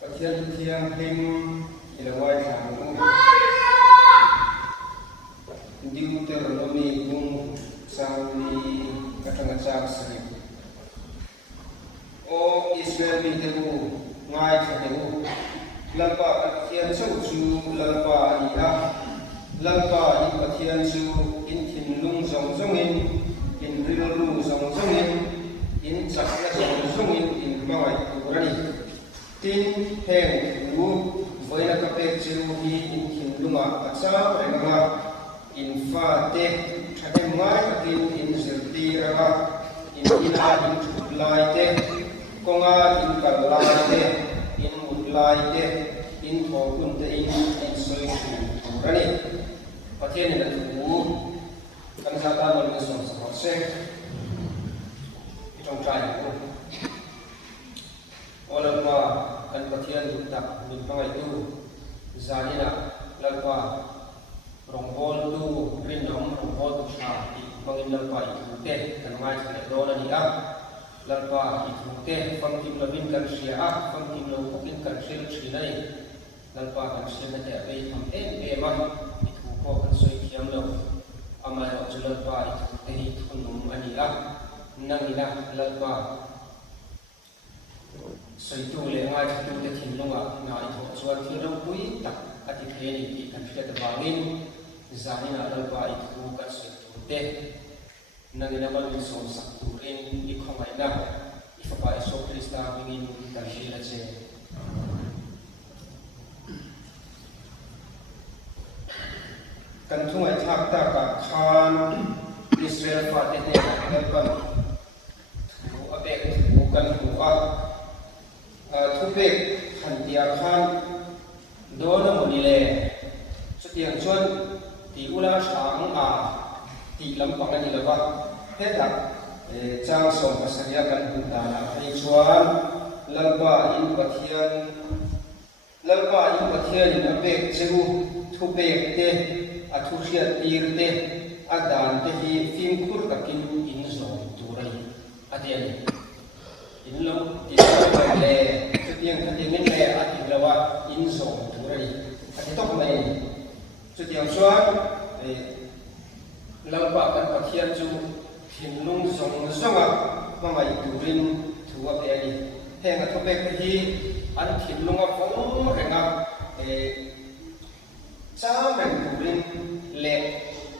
Thiên thiên thêm là ngoài tháng cũng Deuteronomy cũng sang đi các trang trang sử o Israel đi theo ngay cho theo lần ba thiên sâu chu lần ba đi ha lần ba đi ba thiên chu in thiên lung rong rong in rêu lu rong rong in chắc là rong rong in bao nhiêu rồi tin heng lu với là các bé chiều đi in thiên lung à cha phải nga in pha te thay mai in zirti ra in ina in chụp lại te công a in cả lại te in một lại te in thọ quân te in soi chủ ra đi và thiên là thủ căn gia ta một người sống sống sẽ trong trai của ô lần qua căn bát thiên được tập được bao nhiêu gia đình lần qua rong bol tu rin nom rong bol tu sa bangin lần qua itu teh kan mai sẽ đó là gì á lần qua itu teh phong kim lovin kan sia phong kim lo kokin kan sia chi này lần qua kan sia này để tham em mà itu ko kan soi kiam lo amai ro lần qua itu teh thun ani á nang ina lần qua soi tu le ngai tu te thin longa ngai tho chuan thil ro pui tak ati theni ti kan sia ta wangin zanina lalpa itu kan soi tu te nangina balin som sak tu rin I khomai na ifapa iso krista mingin kan hila che kan thungai thak ta ka khan Israel fa te te kan kan thu abe thu kan thu a thu pe khan tia khan do na moni le sutiang chuan ti ula sang a ti lampang ani lawa heta chang som pasania kan hunda na ai chuan lalpa in pathian in apek cheu thu pek te a thu hriat tir te a dan te hi fim khur takin in zom turai adian in lo ti ba le sutiang khatin le a ti lawa in zom turai ati tok mai sutiang chuan lalpa kan pathian chu thin lung zong zonga mangai turin thuwa pe ani henga thopek hi an thin lunga phong renga cha men turin le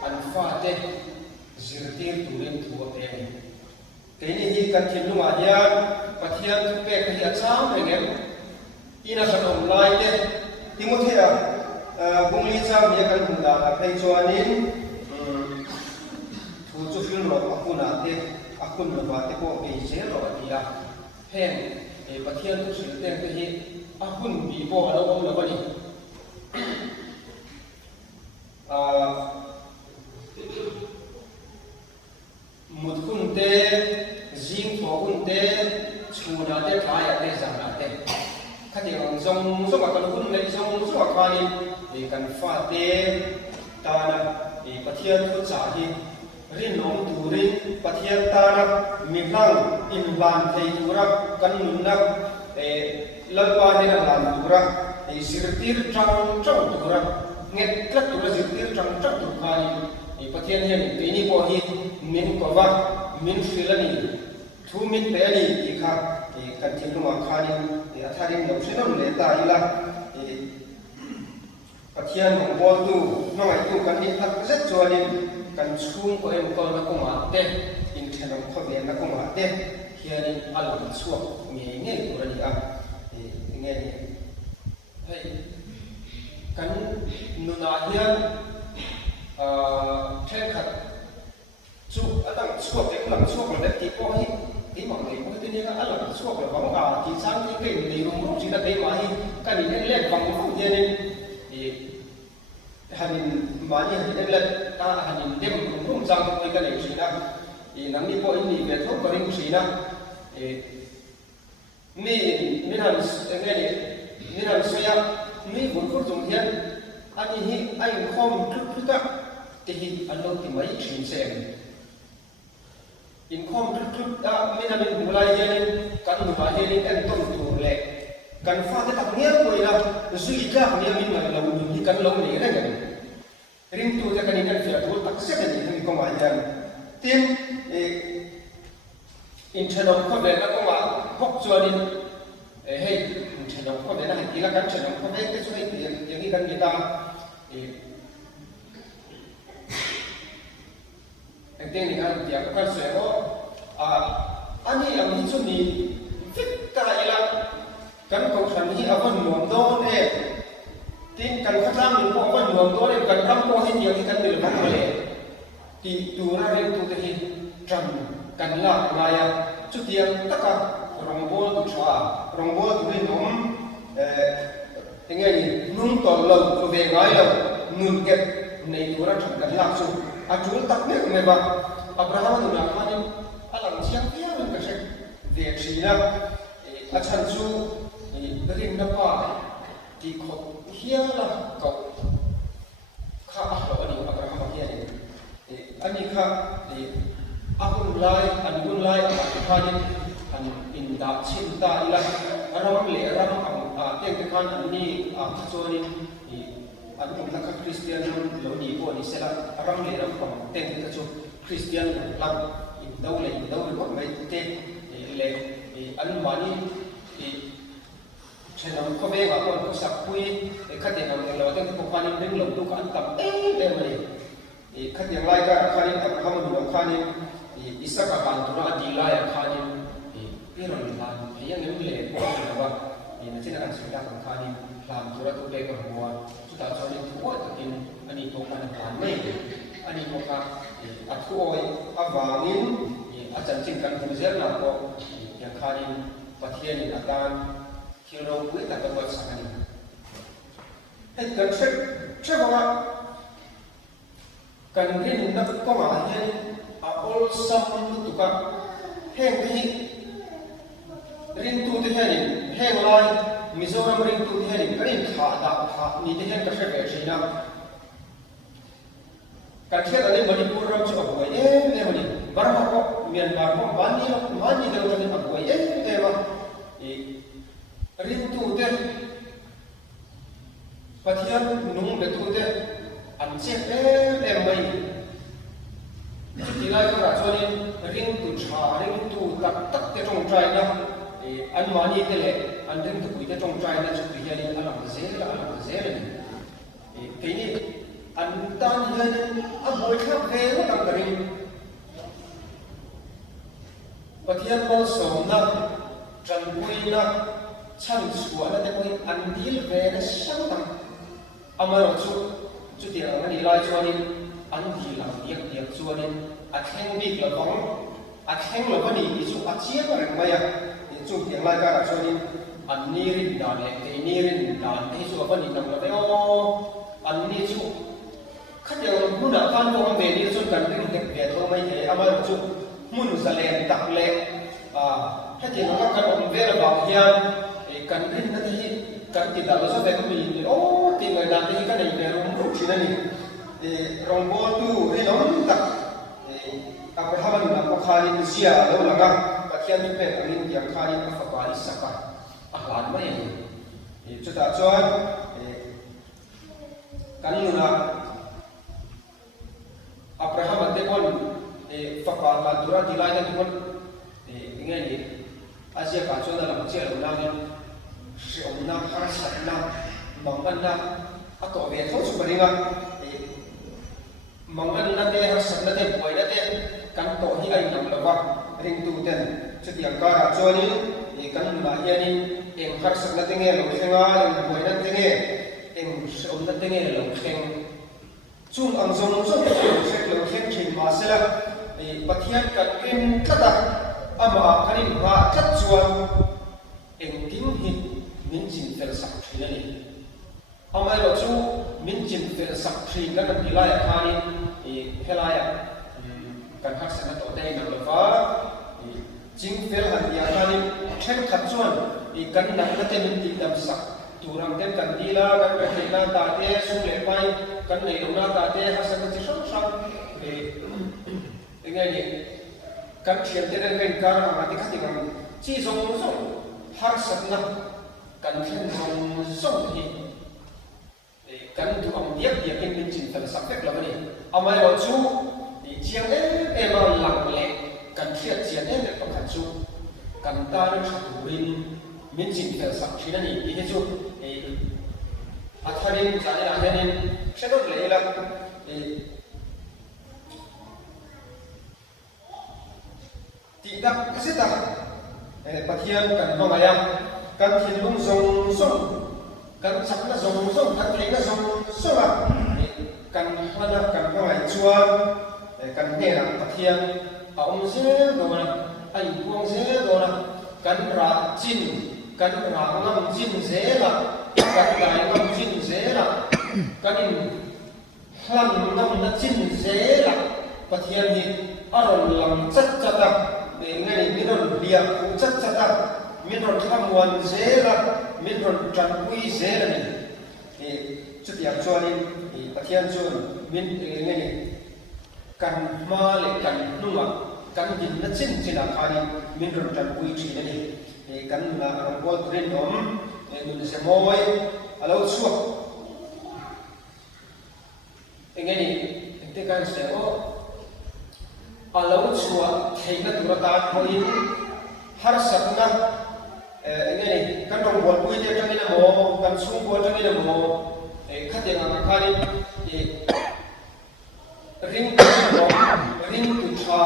an fa te zirtir turin thuwa pe ani teini hi kan thin lunga hian pathian thopek hi a cha rengem ina khanom lai te timothea bungli chang me kan hunda a phei chuanin chu fil ro akuna te akun lo ba te ko be je ro atia hen pathian tu sil te te hi akun bi bo alo om lo bani mut kun te jing tho kun te chuna te khai te jana te khati ong zong zong ka kun le zong zong ka ni kan fa te ta na pathian tu cha hi rin nom turin pathian ta na mi hlang in ban thei tura kan nun na lalpa ne na lan tura sirtir chang chang tura nget tlat tura sirtir chang chang tu khani pathian hen teini ko hi min ko wa min filani thu min pe ani ti kha kan thil ma khani atharin no senom le ta ila pathian ng bol tu ngai tu kan ni thak zet chuanin kan chung ko em ko na ko ma te in thenong kho be na ko ma te hianin alam chuak nge ko ri a nge hei kan nuna hian the khat chu atang chuak te lam chuak le ti ko hi ti mang le ko ti ni ga alam chuak le bang a ti sang ti ke ni rum rum chi da te ma hi kan ni le bang ko ye ni hanin mani hanin let ta hanin dem rum jang ko ka le china nang ni po ni ve tho ko ring china mi han ngani mi han soya mi bun ko jong hian ani hi ai khom thu ta te hi allo ti mai chin se in khom thu ta mi na min mulai hian kan nu ba hian en ton tu le kan fa te tak ngia ko ila zui ka ngia min ngal lo ni kan lo ni ra ngai ring tu te kan ni kan fia tu tak se kan ni ko ma yan tin internal ko be na ko ma bok cho din hey internal ko be na ki la kan internal ko be ke so yang kan kita yang ni kan dia kan so ani yang ni so ni fit ka ila kan ko khan hi awan nuam do tin kan khatlam ni ko awan nuam do kan ram ko hi dia kan ni bak le ti tu ra ren tu te hi tram kan la maya chu tiang taka rongbol tu cha rongbol tu ni nom ni nung to lo ko ve ngai lo nun ke nei tu ra tram kan la chu a chu tak ne me ba abraham tu na khani alang siang pia kan ka se ve chi na a chan chu ring na pa ti kho hia la ko kha lo ani abraham hia ni ani kha akun lai anun lai khani an in da chin ta ila ram le ram am teng te khan ani khachoni an kum la kha christian lo ni ko ni sela ram le ram pam teng te chu christian lam in dau ko mai te le an mani channel ko be ga ko sak pui khate nam lo teng ko panin ding lo tu kan tam le mani khate lai ka khani abraham lo khani isaka kan tu na di lai khani pero lan yang le ko na wa ni na kan sida kan khani lam tu ra tu le ko wa tu ta cho ni tu ko tin ani to kan kan nei ani ko ka atku oi awangin ajan chin kan tu zel na ko yang khani pathian ni atan kilo với là con vật sẵn này hết cần sẽ có cần cái nó có mà hiện all some tụ cả hẹn cái rin tu thế này hẹn lại Mizoram rin tu thế này cái rin khá đã khá ní thế hẹn cái sẽ về gì nào cần thiết ở đây mình đi làm cho mọi người em mình barang apa mian barang mani đâu ra mình mọi người em mà rin tu te pathian nung le tu te an che mai ti lai ka cho ni rin tu cha rin tu tak te trong trai na an mani te le an rin tu pui te trong trai na chu ti ya ni alam ze ni ke ni an tan han a boi khap ve lo tam ka rin pathian bol som na chan pui na chăn chua là để coi ăn đi về nó sáng tăng, ama rồi chú tiền là đi lại cho nên ăn đi làm việc cho nên khen đi là vắng, khen là cái gì chú chia cái này mày chú tiền lại cái cho nên ăn ni rin đàn cái ni rin đàn cái chú cái gì nằm là cái ăn ni chú khách hàng muốn đặt ăn không về đi chú cần cái việc thôi mấy thế ama rồi chú muốn ra lên đặt lên khách hàng nó cần ông về là bảo hiền kan rin na hi kan ti da so be ko mi ti ngai da ti kan nei ne rom ru chi na ni rom bo tu ri nom tak abraham na ko khali sia lo la ga ka khian ni pe rin yang khali ka fa pa isaka ahlan mai ni chu ta chuan kan lu na abraham ate kon fa pa la dura di lai na kon ngai ni asia ka chuan la ma che lo na ni si ông nam har sat nam mangan na ato ve tho su paringa mangan na te har sat na te boi na te kan to hi ai nam lawa ring tu ten chu tiang ka ra cho ni kan ma hian ni em har sat na te nge lo khenga em boi na te nge em si ông na te nge lo kheng chung ang zong zong sek lo khen chin ma sela pathian kan em tlata ama kanin ba tlat chuan em ting hi min jin fel sak thina ni amai lo chu min jin fel sak thri kan an dilaya khani helaya kan hak sana to te na lo fa jing fel han ya khani then khat chuan kan nak na te min ti dam sak turam ten kan dila kan ka thina ta te su le pai kan nei lo na ta te ha sa ka chi sam sam ngai ni kan thiam te den ren kar ma ti khati ngam chi zong zong har sat na kan khen zong zong hi kan tu am diak diak in min chin fel sak vek lo ni amai lo chu chiang em lang le kan thiat chiang em kan chu kan ta ru thurin min chin fel sak thina ni hi chu atharin jani ahenin shedot le la ti dak sita pathian kan no ayam kan thin lung zong zong kan chakna zong zong kan thengna zong zong kan hana kan ngai chuan kan ne ra pathian a ze do na ai buang ze do na kan ra chin kan ra ngam chin ze la kan dai ngam chin ze la kan in hlam ngam na chin ze la pathian hi aron lam chat chata ngai ni ron lia ku chat chata min ron thamwan ze la min ron tran pui ze la ni chu tiang chuan in pathian chuan min ngai ni kan ma le kan numa kan din na chin china khani min ron tran pui chi na ni kan na ron bol trin nom nun se moi alo chuak ngai ni te kan se o alo chuak theina tu ta khoin har sakna ngai ni kan rong bol pui te tangina mo kan sung bol tangina mo khate na khani ring tu tha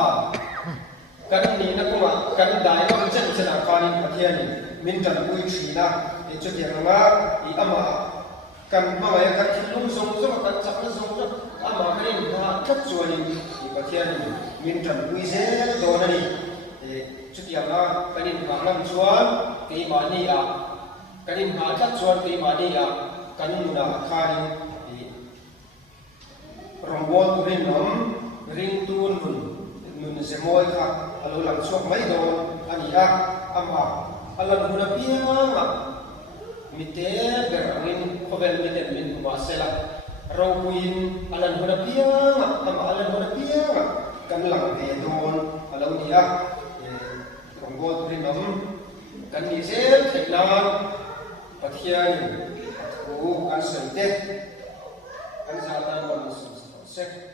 kan ni na kuma kan dai ma chen chen a khani pathian min tan pui thina chu tiang ma ama kan ma ya kan lung song song kan chak na song song ama kan ha khat chuan ni pathian min tan pui ze do na ni chu tiang ma kan in ma lam chuan ke ma ni a kan in ha khat chuan ke ma ni a kan na khani rong bol rin nom ring tun nun se moi kha alo lang chuak mai do ani a ama alam huna pianga mi te ber angin khovel mi te min ma sela ro kuin alan huna pianga ama alan huna pianga kan lang ve don alo dia rong bol rin nom kan ni se theklan pathian ku kan sente kan sa ta ba mu se